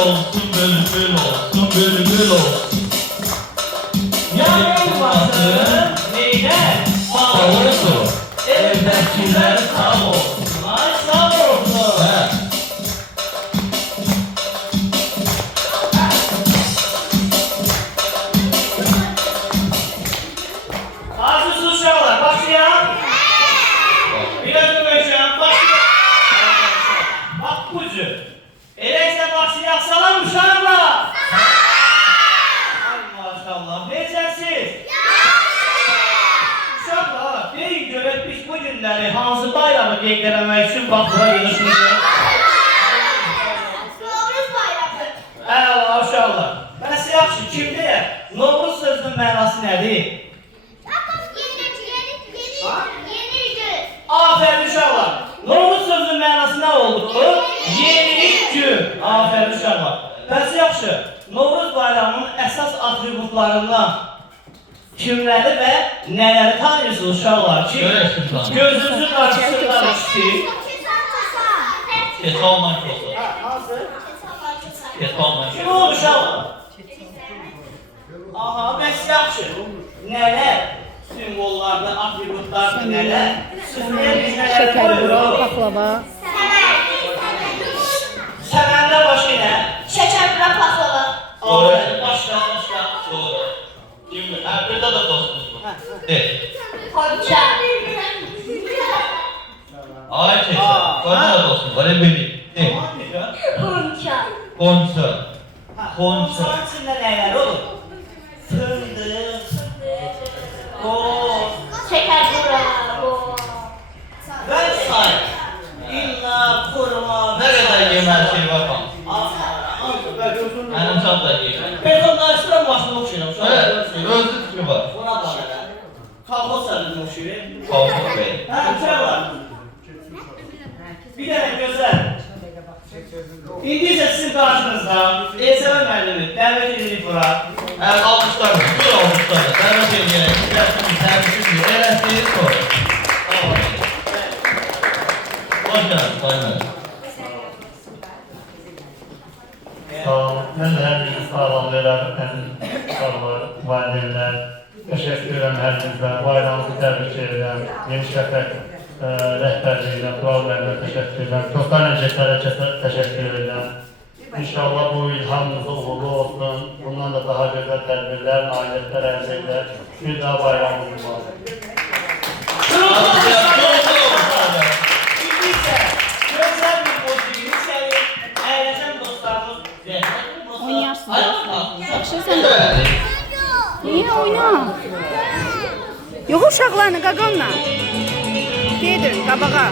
olsun, bülbül olsun, bülbül olsun. Yanılmasın, neyler? Sağ olsun. Evdekiler sağ olsun. Ay sağ olsun. Hazırsınız uşaqlar, başlayalım. Biraz ömürşən, başlayalım. Bak bu cür. Eləysə başlayaq, salam uşaqlar. Ay maşallah, necəsiz? Uşaqlar, deyin görək biz bu günləri hansı bayramı qeyd eləmək üçün bax bura yığışmışıq? Novruz bayramı. Əla uşaqlar. Bəs yaxşı, kim deyər? Novruz sözünün mənası nədir? Yeni gün. Aferin uşaqlar. Novruz sözünün mənası nə oldu? Yeni gün. Aferin uşaqlar. Bəs yaxşı, Novruz bayramının əsas atributlarından kimləri və nələri tanıyırsınız uşaqlar ki? Görəksiniz. Gözünüzün qarşısında işləyir. Ketal Microsoft. Hansı? Ketal Kim Microsoft. oldu uşaqlar? Aha, bəs yaxşı. Nələr? Simvollarda, atributlarda nələr? Şeker bura, baklava. Səməndə başı nə? Şeker bura patlava. Aferin, başla. Sonra. Kim? Burada da dostumuz var. Evet. Konca. Ay Keşan. Sonra da dostumuz var. Benim. Evet. Konca. Konsa. Konsa. Konsanın içində nələr olur? Fındık, qoz Şeker bura. və say. İlla, kurma Ne kadar yeməli şey var falan. Mənim sağ da yeyəm. Betonlaşdıran maşını oxşayıram. Evet. Özlü fikri var. Buna bax elə. Kalxoz sərdim oxşayır. Kalkın Bey. Hə, uşaqlar. Bir dənə gözəl. İndi isə sizin qarşınızda Elsəvər müəllimi dəvət edirik bura. Evet, almışlar. Bu almışlar. Davet edeyim. İsterseniz servisini öğrensiniz sonra. Hoş geldiniz. Sayın Sağ olun. Ben de her biriniz sağlam veren sağlar, valideler. Teşekkür ederim her birinize. Bayramınızı tebrik ederim. Yeni Şəfək rəhbərliyinə, kurallarına teşekkür ederim. Çoxdan öncələrə teşekkür ederim. İnşallah bu il hamınıza uğurlu olsun. Bundan da daha güzel tedbirler, nailiyetler elde eder. Bir daha bayramımız var. İndi isə gözəl bir musiqini sevib, əyləşən dostlarımız Oynayarsın. Yaxşı sen de. Niye oyna? Yok uşaqlarını qaqanla. Gedin qabağa.